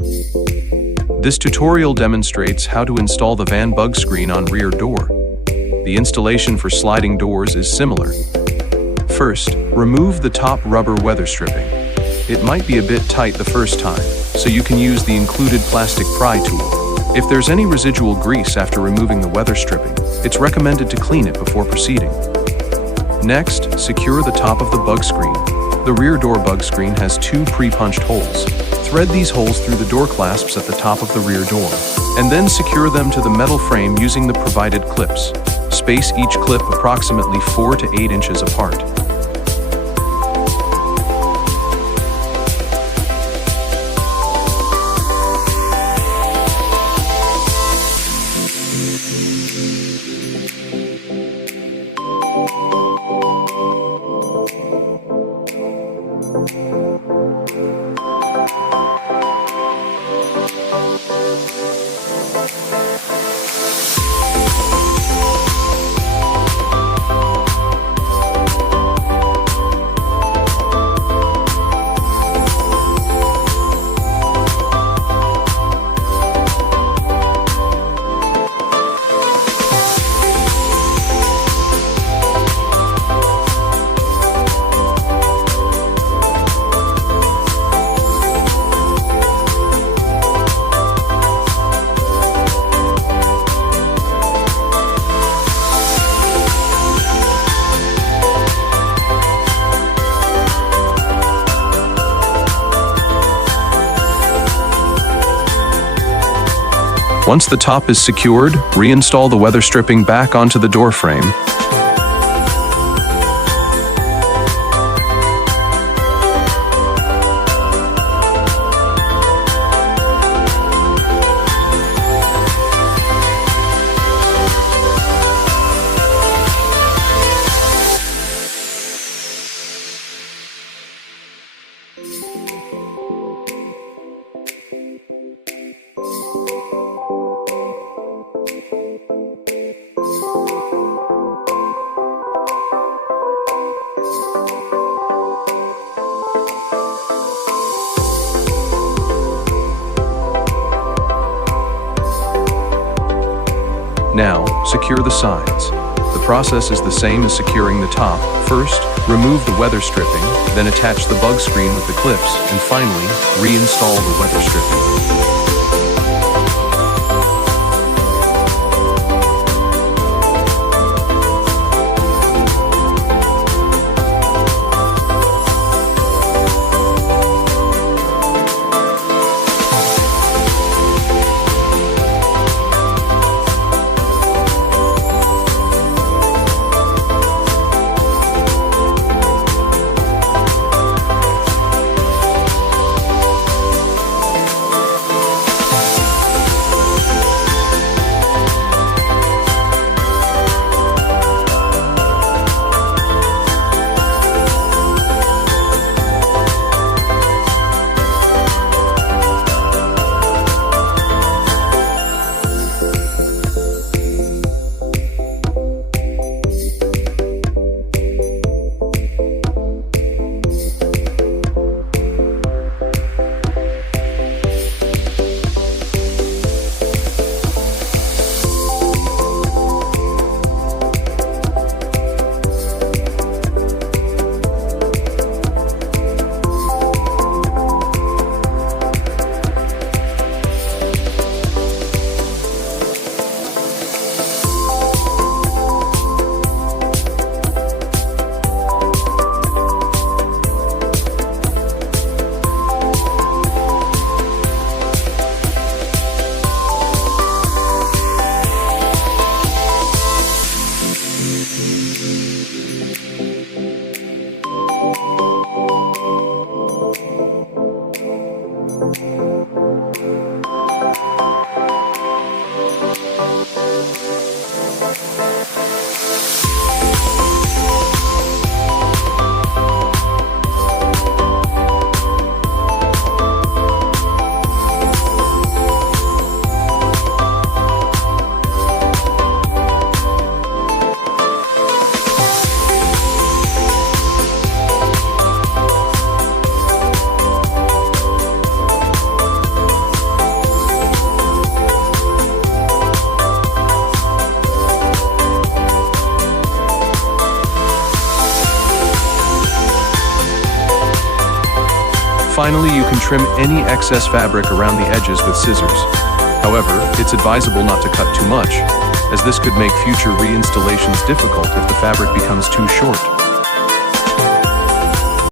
This tutorial demonstrates how to install the Vann bug screen on rear door. The installation for sliding doors is similar. First, remove the top rubber weather stripping. It might be a bit tight the first time, so you can use the included plastic pry tool. If there's any residual grease after removing the weather stripping, it's recommended to clean it before proceeding. Next, secure the top of the bug screen. The rear door bug screen has 2 pre-punched holes. Thread these holes through the door clasps at the top of the rear door, and then secure them to the metal frame using the provided clips. Space each clip approximately 4 to 8 inches apart. Once the top is secured, reinstall the weather stripping back onto the door frame. Now, secure the sides. The process is the same as securing the top. First, remove the weather stripping, then attach the bug screen with the clips, and finally, reinstall the weather stripping. Finally, you can trim any excess fabric around the edges with scissors. However, it's advisable not to cut too much, as this could make future reinstallations difficult if the fabric becomes too short.